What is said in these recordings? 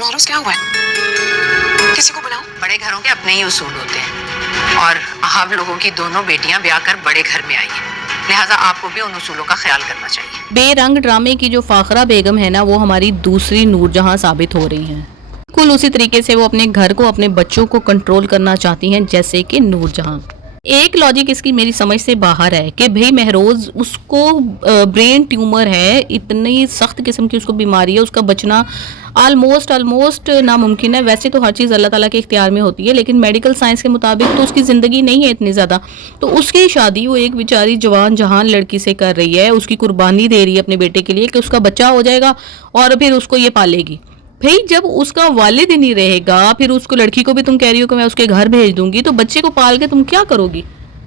मारूस क्या हुआ है? किसी को बुलाऊं? बड़े घरों के अपने ही उसूल होते हैं और आप लोगों की दोनों बेटियां ब्याह कर बड़े घर में आई हैं, लिहाजा आपको भी उन उसूलों का ख्याल करना चाहिए। बेरंग ड्रामे की जो फाखरा बेगम है ना, वो हमारी दूसरी नूरजहां साबित हो रही हैं। बिल्कुल उसी तरीके से वो अपने घर को, अपने बच्चों को कंट्रोल करना चाहती हैं जैसे कि नूरजहां। एक लॉजिक इसकी मेरी समझ से बाहर है कि भाई महरोज, उसको ब्रेन ट्यूमर है, इतनी सख्त किस्म की उसको बीमारी है, उसका बचना ऑलमोस्ट नामुमकिन है। वैसे तो हर चीज़ अल्लाह ताला के इख्तियार में होती है, लेकिन मेडिकल साइंस के मुताबिक तो उसकी ज़िंदगी नहीं है इतनी ज़्यादा। तो उसकी शादी वो एक बेचारी जवान जहान लड़की से कर रही है, उसकी कुर्बानी दे रही है अपने बेटे के लिए कि उसका बच्चा हो जाएगा और फिर उसको ये पालेगी। भाई जब उसका वालिद ही नहीं रहेगा, फिर उसको, लड़की को भी तुम कह रही हो कि मैं उसके घर भेज दूंगी, तो बच्चे को पाल के तुम क्या करोगी?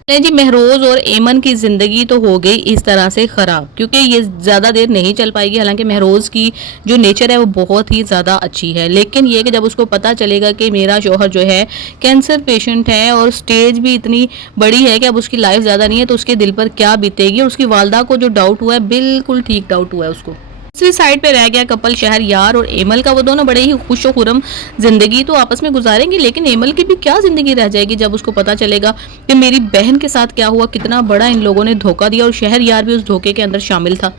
नहीं जी, महरोज और एमन की ज़िंदगी तो हो गई इस तरह से ख़राब, क्योंकि ये ज़्यादा देर नहीं चल पाएगी। हालांकि महरोज की जो नेचर है वो बहुत ही ज़्यादा अच्छी है, लेकिन ये कि जब उसको पता चलेगा कि मेरा शौहर जो है कैंसर पेशेंट है और स्टेज भी इतनी बड़ी है कि अब उसकी लाइफ ज़्यादा नहीं है, तो उसके दिल पर क्या बीतेगी। और उसकी वालदा को जो डाउट हुआ है, बिल्कुल ठीक डाउट हुआ है उसको। दूसरी साइड पे रह गया कपल शहरयार और एमल का। वो दोनों बड़े ही खुश खुरम जिंदगी तो आपस में गुजारेंगे, लेकिन एमल की भी क्या जिंदगी रह जाएगी जब उसको पता चलेगा कि मेरी बहन के साथ क्या हुआ, कितना बड़ा इन लोगों ने धोखा दिया और शहरयार भी उस धोखे के अंदर शामिल था।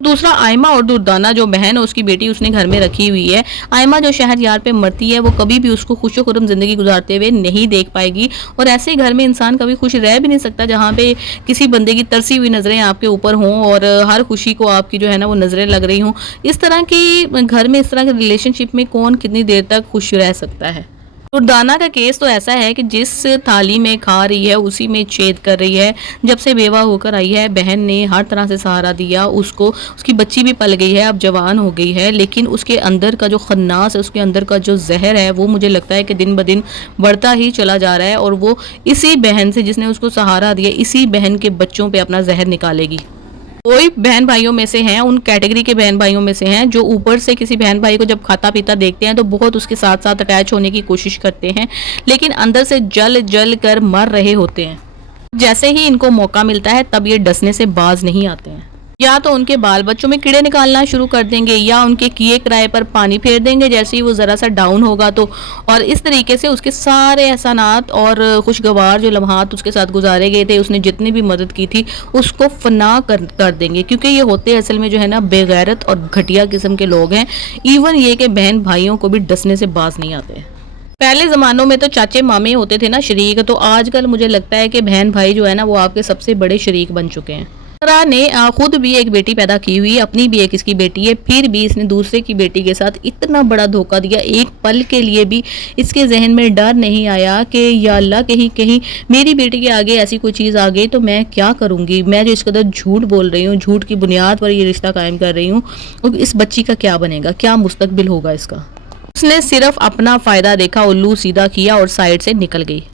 दूसरा, आयमा और दुर्दाना जो बहन है, उसकी बेटी उसने घर में रखी हुई है। आयमा जो शहरयार पे मरती है, वो कभी भी उसको खुश खुरम जिंदगी गुजारते हुए नहीं देख पाएगी। और ऐसे घर में इंसान कभी खुश रह भी नहीं सकता जहाँ पे किसी बंदे की तरसी हुई नज़रें आपके ऊपर हों और हर खुशी को आपकी जो है ना वो नज़रें लग रही हों। इस तरह की घर में, इस तरह के रिलेशनशिप में कौन कितनी देर तक खुश रह सकता है? दुर्दाना का केस तो ऐसा है कि जिस थाली में खा रही है उसी में छेद कर रही है। जब से बेवा होकर आई है, बहन ने हर तरह से सहारा दिया उसको। उसकी बच्ची भी पल गई है, अब जवान हो गई है, लेकिन उसके अंदर का जो खन्नास है, उसके अंदर का जो जहर है, वो मुझे लगता है कि दिन ब दिन बढ़ता ही चला जा रहा है। और वो इसी बहन से, जिसने उसको सहारा दिया, इसी बहन के बच्चों पर अपना जहर निकालेगी। कोई बहन भाइयों में से हैं, उन कैटेगरी के बहन भाइयों में से हैं जो ऊपर से किसी बहन भाई को जब खाता पीता देखते हैं तो बहुत उसके साथ साथ अटैच होने की कोशिश करते हैं, लेकिन अंदर से जल जल कर मर रहे होते हैं। जैसे ही इनको मौका मिलता है तब ये डसने से बाज नहीं आते हैं। या तो उनके बाल बच्चों में कीड़े निकालना शुरू कर देंगे, या उनके किए किराए पर पानी फेर देंगे जैसे ही वो ज़रा सा डाउन होगा तो। और इस तरीके से उसके सारे एहसानात और खुशगवार जो लम्हात उसके साथ गुजारे गए थे, उसने जितनी भी मदद की थी, उसको फना कर देंगे। क्योंकि ये होते असल में जो है ना बेगैरत और घटिया किस्म के लोग हैं। इवन ये कि बहन भाइयों को भी डसने से बाज नहीं आते। पहले ज़मानों में तो चाचे मामे होते थे ना शरीक, तो आजकल मुझे लगता है कि बहन भाई जो है ना वो आपके सबसे बड़े शरीक बन चुके हैं। सारा ने खुद भी एक बेटी पैदा की हुई है, अपनी भी एक इसकी बेटी है, फिर भी इसने दूसरे की बेटी के साथ इतना बड़ा धोखा दिया। एक पल के लिए भी इसके जहन में डर नहीं आया कि या अल्लाह कहीं कहीं मेरी बेटी के आगे ऐसी कोई चीज़ आ गई तो मैं क्या करूँगी। मैं जो इस कदर झूठ बोल रही हूँ, झूठ की बुनियाद पर ये रिश्ता कायम कर रही हूँ, इस बच्ची का क्या बनेगा, क्या मुस्तकबिल होगा इसका। उसने सिर्फ अपना फ़ायदा देखा, उल्लू सीधा किया और साइड से निकल गई।